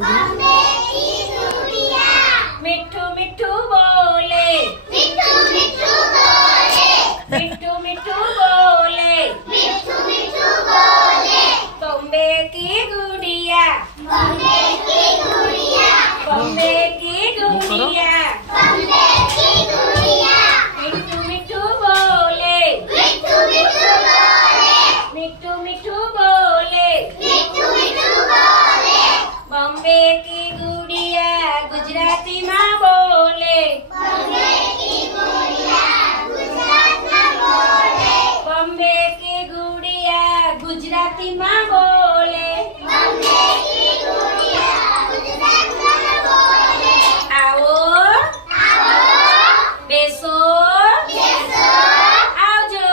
મીઠું મીઠું મીઠું બોલે મીઠું મીઠું બોલે બોમ્બે की गुड़िया બોમ્બે की गुड़िया મીઠું મીઠું બોલે મીઠું મીઠું બોલે બોમ્બે की गुड़िया ગુજરાતીમાં બોલે બોમ્બે की गुड़िया ગુજરાતીમાં બોલે આવો બેસો આવજો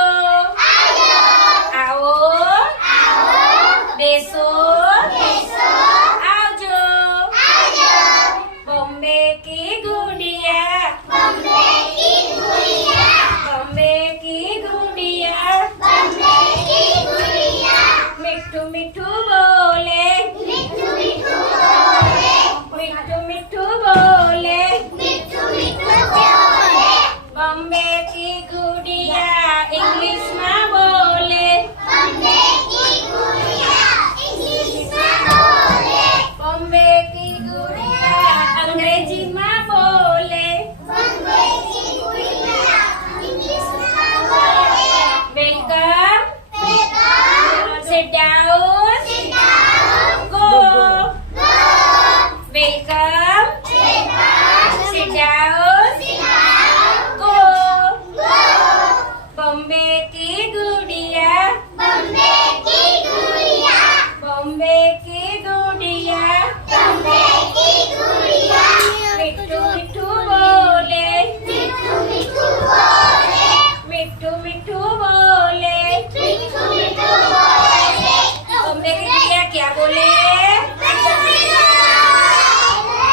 આવો બેસો આવજો બોમ્બે की गुड़िया બોમ્બે की गुड़िया મીઠું મીઠું બોલે મીઠું મીઠું બોલે બોમ્બે की गुड़िया ઇંગ્લિશમાં બોલે બોમ્બે की गुड़िया અંગ્રેજીમાં બોલે welcome sit down go welcome sit down go Bombay की गुड़िया બોમ્બે की गुड़िया મીઠું મીઠું બોલે મીઠું મીઠું બોલે બોમ્બે की गुड़िया क्या बोले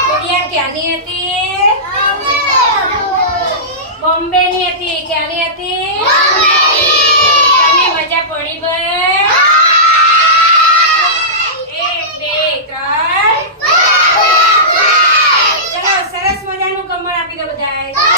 गुड़िया ક્યાંની હતી બોમ્બેની હતી ક્યાંની હતી તમને મજા પડી ગઈ 1 2 3 ચલો સરસ મજાનું કમળ આપી દો બધાય